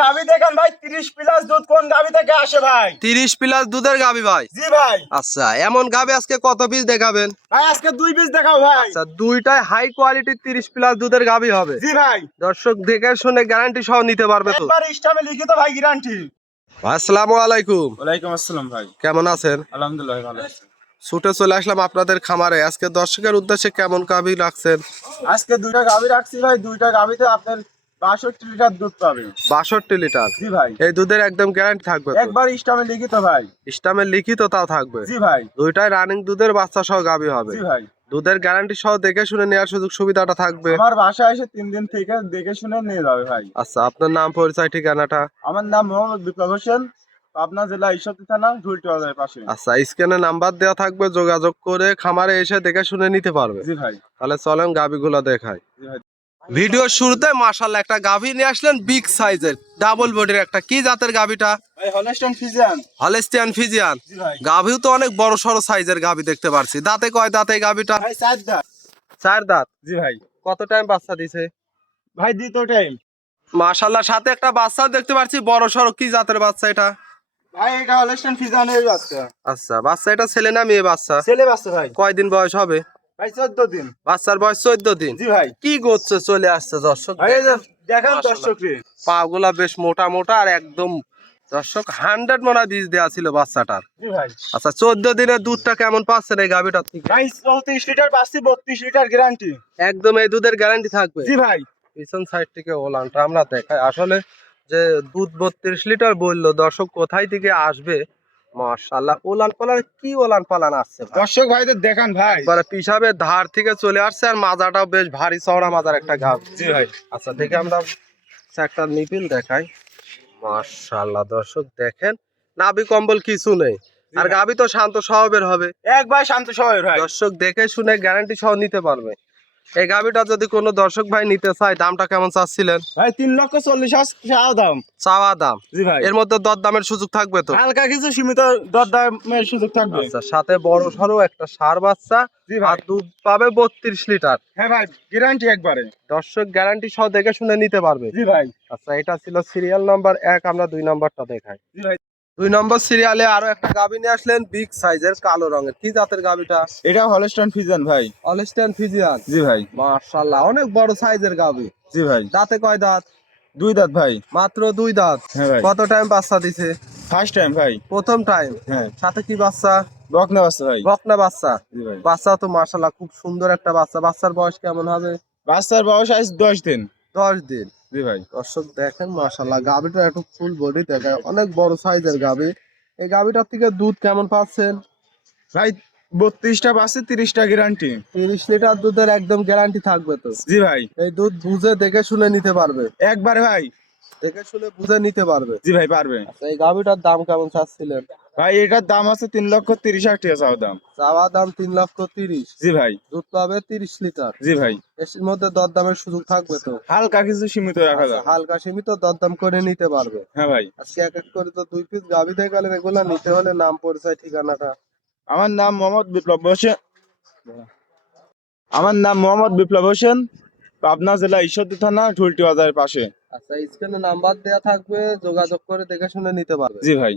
গাভী দেখেন ভাই 30 প্লাস দুধ কোন গাভী থেকে আসে ভাই? 30 প্লাস দুধের গাভী ভাই। জি ভাই। আচ্ছা, এমন গাভী আজকে কত পিস দেখাবেন? ভাই আজকে 2 পিস দেখাও ভাই। আচ্ছা, দুইটাই হাই কোয়ালিটির 30 প্লাস দুধের গাভী হবে। জি ভাই। দর্শক দেখে শুনে গ্যারান্টি সহ নিতে পারবে তো? একবার স্টামে লিখিত ভাই গ্যারান্টি। আসসালামু আলাইকুম। ওয়ালাইকুম আসসালাম ভাই। কেমন আছেন? আলহামদুলিল্লাহ ভালো আছি। ছুটে চলে আসলাম আপনাদের খামারে। আজকে দর্শকের উদ্দেশ্যে কেমন গাভী রাখছেন? আজকে দুইটা গাভী রাখছি ভাই, দুইটা গাভীতে আপনার 62 লিটার দুধ পাবে। 62 লিটার? জি ভাই। এই দুধের একদম গ্যারান্টি থাকবে তো? একবার স্টামে লিখিত ভাই। স্টামের লিখিত তাও থাকবে? জি ভাই। দুইটাই রানিং দুধের বাচ্চা সহ গাভী হবে। জি ভাই। দুধের গ্যারান্টি সহ দেখে শুনে নেওয়ার সুযোগ সুবিধাটা থাকবে? আমার বাসায় এসে 3 দিন থেকে দেখে শুনে নিয়ে যাবে ভাই। আচ্ছা, আপনার নাম পরিচয় ঠিকানাটা? আমার নাম মোহাম্মদ বিপ্লব হোসেন, পাবনা জেলা ঈশ্বরদী থানা, ঢুলটি বাজারের পাশে। আচ্ছা, স্ক্রিনে নাম্বার দেওয়া থাকবে, যোগাযোগ করে খামারে এসে দেখে শুনে নিতে পারবে। জি ভাই। তাহলে চলেন গাভীগুলো দেখাই। জি ভাই। ভিডিওর শুরুতে মাশাআল্লাহ একটা গাভী নিয়ে আসলেন, বিগ সাইজের ডাবল বডির একটা। কি জাতের গাভীটা? ভাই হলস্টাইন ফ্রিজিয়ান। Holstein Friesian? জি ভাই। গাভীও তো অনেক বড় সড়ো সাইজের গাভী দেখতে পারছি। দাঁতে কয় দাঁত এই গাভীটা? ভাই 4 দাঁত। 4 দাঁত? জি ভাই। কত টাইম বাচ্চা দিছে? ভাই দ্বিতীয় টাইম। মাশাআল্লাহ, সাথে একটা বাচ্চা দেখতে পারছি বড় সড়ো। কি জাতের বাচ্চা এটা? ভাই এটা হলস্টাইন ফ্রিজিয়ানের বাচ্চা। আচ্ছা, বাচ্চা এটা ছেলে না মেয়ে বাচ্চা? ছেলে বাচ্চা ভাই। কয়দিন বয়স হবে? ভাই 14 দিন। বাচ্চার বয়স 14 দিন? জি ভাই। কি করছে চলে আসছে দর্শক। ভাই এই যে দেখেন মাশাআল্লাহ। দর্শকরে। পাগুলা বেশ মোটা মোটা আর একদম দর্শক 100 মনা বীজ দেওয়া ছিল বাচ্চাটার। জি ভাই। আচ্ছা, 14 দিনের দুধটা কেমন পাচ্ছেন এই গাভীটার থেকে? ভাই 34 লিটার পাচ্ছি, 32 লিটার গ্যারান্টি। একদম এই দুধের গ্যারান্টি থাকবে? জি ভাই। পিছন সাইড থেকে ওলানটা আমরা দেখাই। আসলে যে দুধ 32 লিটার বললো, দর্শক কোথায় থেকে আসবে। মাশাআল্লাহ, ওলান পালান কি ওলান পালান আসছে ভাই। দর্শক ভাইদের দেখান ভাই। একবারে পিসাবের ধার থেকে চলে আসছে, আর মাজাটাও বেশ ভারী চওড়া মাজার একটা গাভী। জি ভাই। আচ্ছা, দেখে আমরা একটা নিপিল দেখাই। মাশাআল্লাহ, দর্শক দেখেন নাভি কম্বল কিছু নেই, আর গাভী তো শান্ত স্বভাবের হবে। একবার শান্ত স্বভাবের ভাই। দর্শক দেখে শুনে গ্যারান্টি সহ নিতে পারবে। এই গাভীটা যদি কোনো দর্শক ভাই নিতে চায়, দামটা কেমন চাচ্ছিলেন? ভাই 3,40,000 দাম। চাওয়া দাম? জি ভাই। এর মধ্যে দরদামের সুযোগ থাকবে তো? হালকা কিছু সীমিত দরদামের সুযোগ থাকবে। আচ্ছা, সাথে বড় সড়ো একটা ষাঁড় বাচ্চা। জি ভাই। আর দুধ পাবে 32 লিটার। হ্যাঁ ভাই, গ্যারান্টি একবারে। দর্শক গ্যারান্টি সহ দেখে শুনে নিতে পারবে। জি ভাই। আচ্ছা, এটা ছিল সিরিয়াল নাম্বার 1। আমরা 2 নাম্বারটা দেখাই। জি ভাই। 2 নম্বর সিরিয়ালে আরো একটা গাভী নিয়ে আসলেন, বিগ সাইজের কালো রঙের। কি জাতের গাভীটা? এটা হলস্টাইন ফ্রিজিয়ান ভাই। Holstein Friesian? জি ভাই। মাশাআল্লাহ, অনেক বড় সাইজের গাভী। জি ভাই। দাঁতে কয় দাঁত? 2 দাঁত ভাই। মাত্র 2 দাঁত? হ্যাঁ ভাই। কত টাইম বাচ্চা দিছে? ফার্স্ট টাইম ভাই। প্রথম টাইম? হ্যাঁ। সাথে কি বাচ্চা? বকনা বাচ্চা ভাই। বকনা বাচ্চা? জি ভাই। বাচ্চা তো মাশাআল্লাহ খুব সুন্দর একটা বাচ্চা। বাচ্চার বয়স কেমন হবে? বাচ্চার বয়স আজ 10 দিন। 10 দিন? জি ভাই। দর্শক দেখেন মাশাআল্লাহ, গাভীটা একটু ফুল বডি দেখায়, অনেক বড় সাইজের গাভী। এই গাভীটার থেকে দুধ কেমন পাচ্ছেন? ভাই 32টা বাচ্চা, 30টা গ্যারান্টি। 30 লিটার দুধের একদম গ্যারান্টি থাকবে তো? জি ভাই। এই দুধ বুঝে দেখে শুনে নিতে পারবে? একবার ভাই। দেখে শুনে বুঝে নিতে পারবে? জি ভাই পারবে। আচ্ছা, এই গাভীটার দাম কেমন চাচ্ছিলেন? ভাই এটার দাম আছে 3,30,000 টাকা চাওয়া দাম। চাওয়া দাম 3,30,000। জি ভাই। দুধ পাবে 30 লিটার। জি ভাই। এর মধ্যে দরদামের সুযোগ থাকবে তো? হালকা কিছু সীমিত রাখা আচ্ছা, যায়। হালকা সীমিত দরদাম করে নিতে পারবে। হ্যাঁ ভাই। আজকে এক এক করে তো 2 পিস গাভী দিয়ে গেলেন, এগুলা নিতে হলে নাম পরিচয় ঠিকানাটা? আমার নাম মোহাম্মদ বিপ্লব হোসেন। আমার নাম মোহাম্মদ বিপ্লব হোসেন, পাবনা জেলা ঈশ্বরদী থানা, ঢুলটি বাজারের পাশে। আচ্ছা, স্ক্রিনে নাম্বার দেয়া থাকবে, যোগাযোগ করে দেখে শুনে নিতে পারবে। জি ভাই।